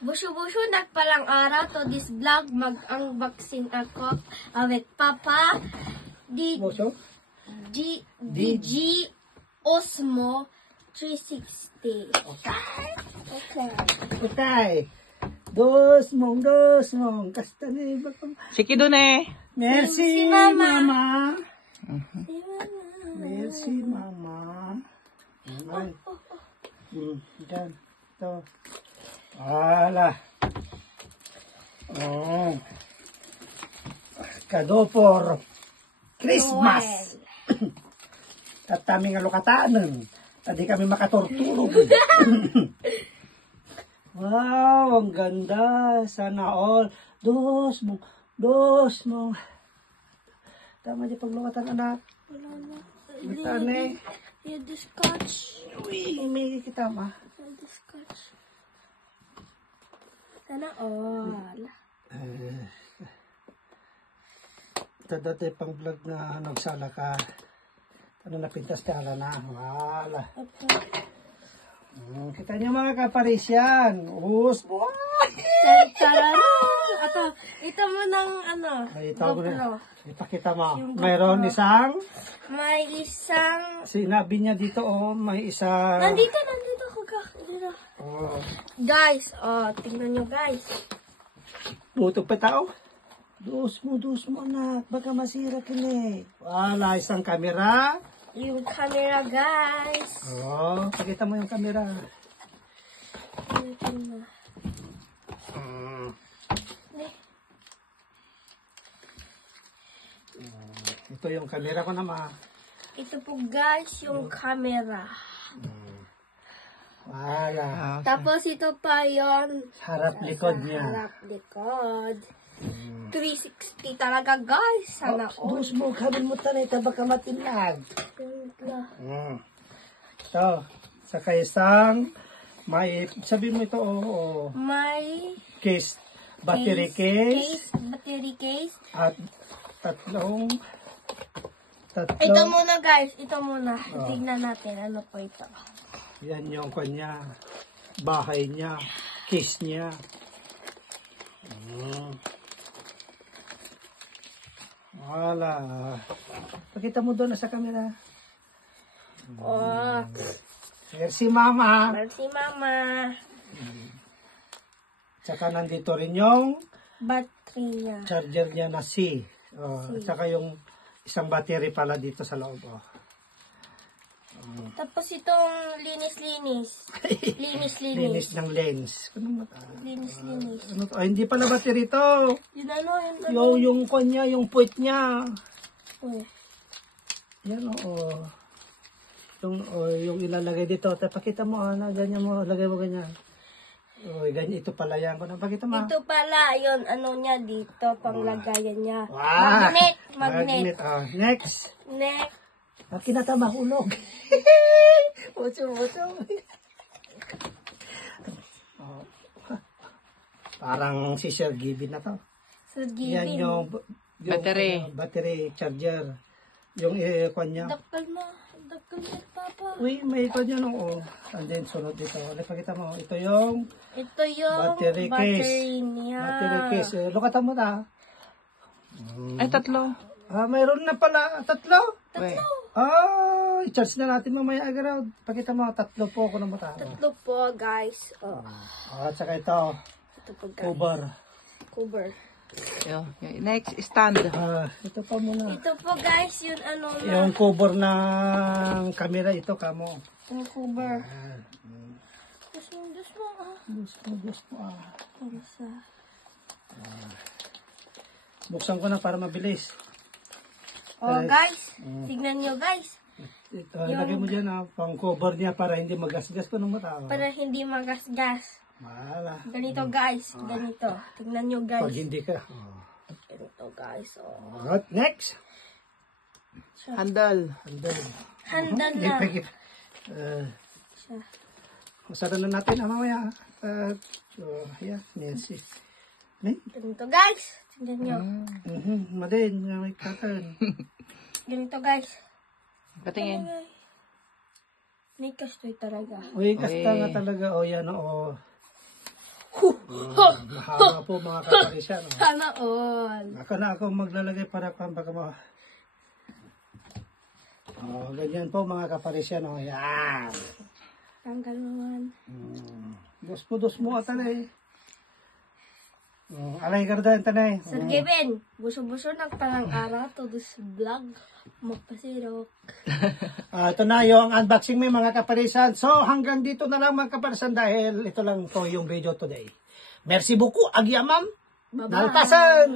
Busyo-busyo nagpalang araw to this vlog mag-unboxing ako with Papa DG Osmo 360. Okay. Dos mong. Kasta ni bakang. Sige doon eh. Merci, Mama. Merci, Mama. Diyan. Ito. Wala. Oh. Kado for Christmas. Tataming alokatanan. Tadi kami makaturtulog. Wow, ang ganda. Sana all. Dos mong. Tama niya paglawatan, anak. Wala na. Matane. Yung scotch. Uy, may kita ma. Yung scotch. Sana all. Ito dati pang vlog na nagsala ka. Ano napintas ka na. Wala. Kita niyo mga kaparisyan. Ito mo ng GoPro. Ipakita mo. Mayroon isang. May isang. Sinabi niya dito may isang. Nandito ako ka. Dito. Guys, tingnan nyo guys. Butog pa tao. Dos mo anak. Baka masira kini. Wala, isang kamera. Yung camera guys. Pakita mo yung kamera. Ito yung camera ko naman. Ito po guys, yung camera. Wala. Tapos ito pa yon Harap likod niya. harap likod. 360 talaga guys. Sana all. Dos mo, kabin mo tanay, baka matinag. Ito, saka isang, may, sabi mo ito, May case, battery case, battery case. at tatlong, Ito muna guys, ito muna. Tignan natin ano po ito. yan yung kanya, bahay niya, case niya. Wala. Pakita mo doon sa camera. Merci, Mama. Merci, Mama. Tsaka nandito rin yung Battery niya. charger niya na C. Tsaka yung isang battery pala dito sa loob. Tapos itong linis-linis. Linis ng lens. Linis-linis. Ano to? Ay, hindi pala battery to. Yun Yung kanya, yung puwet niya. Uy. Yan yung ilalagay dito. Pakita mo, ganyan mo, lagay mo ganyan. Ganyan, ito pala yan. Pakita mo. Ito pala, yun, ano niya dito, panglagayan niya. Wow. Magnet. Next. Next. Kinata mahulog. Mucho. Parang si Sir Gibin na to. So, Yan yung battery charger. Yung kanya. Dakal na, Papa. Uy, may kanya and then sunod dito. Pakita mo. Ito yung Battery niya. Battery case. Lukatan mo na. Ay, tatlo. Mayroon na pala. Tatlo? I-charge na natin mamaya agad. Pakita mo, tatlo po ako na mata. Tatlo po, guys. At saka ito, Ito po, guys. cover. Next, stand. Ito pa muna. Ito po, guys, yung ano na. Yung cover ng camera, ito kamo. Yung cover. Diyos mo. Buksan ko na para mabilis. Guys, tignan nyo, guys. Ito, ilagay mo dyan pang cover niya para hindi magasgas ko ng mata. Para hindi magasgas. Wala. Ganito, guys. Ganito. Tignan nyo, guys. Pag hindi ka. Ganito, guys. What next? Handle. Handle na. Masara na natin mamaya. Yan, yes. Ganito, guys. Tignan nyo. Madin, may katan. Ganito, guys. Patingin. May kastoy talaga. Uy, kasta nga talaga. Yan, Mahaba po mga kaparisyan. Oh. Sana all. Ako na ako maglalagay para baka mo. Oh, ganyan po mga kaparisyan. Oh. Yan. Tanggal naman. Dos mo atanay. Alay gardan tanay. Sir Kevin, buso-buso ng palang araw to this vlog. Magpasirok. Ito na yung unboxing mo mga kaparisan. So hanggang dito na lang mga kaparisan dahil ito lang po yung video today. Merci beaucoup, Agiamam. Bye-bye. Naltasan!